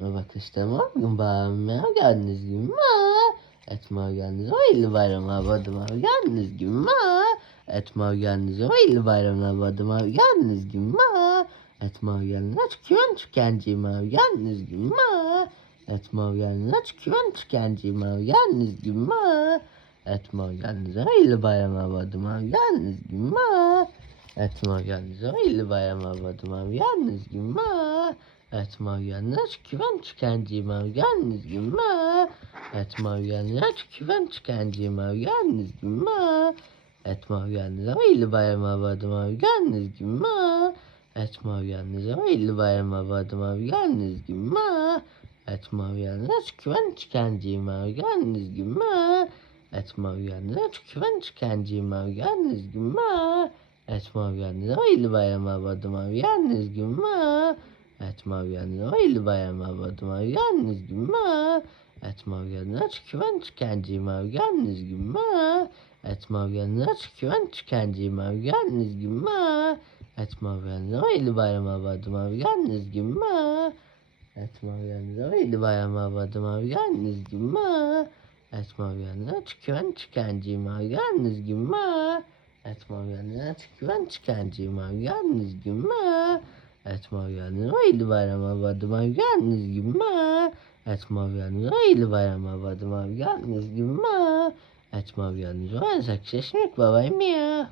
Bak işte morgen bağırmaya geldiniz gibi ma. Etmeye geldiniz hayırlı bayramlar badım abi geldiniz gibi ma. Etmeye geldiniz hayırlı bayramlar badım abi geldiniz gibi ma. Etmeye geldiniz açıkıyorum tükenciyim abi geldiniz gibi ma. Etmeye geldiniz açıkıyorum tükenciyim abi geldiniz gibi ma. Etmeye geldiniz hayırlı bayramlar badım abi geldiniz gibi ma. Etmeye geldiniz hayırlı bayramlar badım abi geldiniz gibi ma. Etmeye geldiniz güven tükenciyim abi geldiniz gibi ma. Etmeye geldiniz güven tükenciyim abi geldiniz gibi ma. Etmeye geldiniz hayırlı bayramlar badım abi geldiniz gibi ma. Etmeye geldiniz hayırlı bayramlar badım abi geldiniz gibi ma. Etmeye geldiniz güven tükenciyim abi geldiniz gibi ma. Etmeye geldiniz güven tükenciyim abi geldiniz gibi ma. Etmeye geldiniz hayırlı bayramlar badım abi geldiniz gibi ma. Etmeye geldiniz hayırlı bayramlar badım abi geldiniz gibi ma. Etmeye geldiniz açık güven tükenciyim abi geldiniz gibi ma. Etmeye geldiniz açık güven tükenciyim abi geldiniz gibi ma. Etmeye geldiniz hayırlı bayramlar badım abi geldiniz gibi ma. Etmeye geldiniz hayırlı bayramlar badım abi geldiniz gibi ma. Etmeye geldiniz açık güven tükenciyim abi geldiniz gibi ma. Etmeye geldiniz açık güven tükenciyim abi geldiniz gibi ma. Etmeye geldiniz hayırlı bayramlar badım abi geldiniz gibi ma. Etmeye geldiniz hayırlı bayramlar badım abi geldiniz gibi ma. Etmeye geldiniz hayırlı sakışmışlık babayım ya.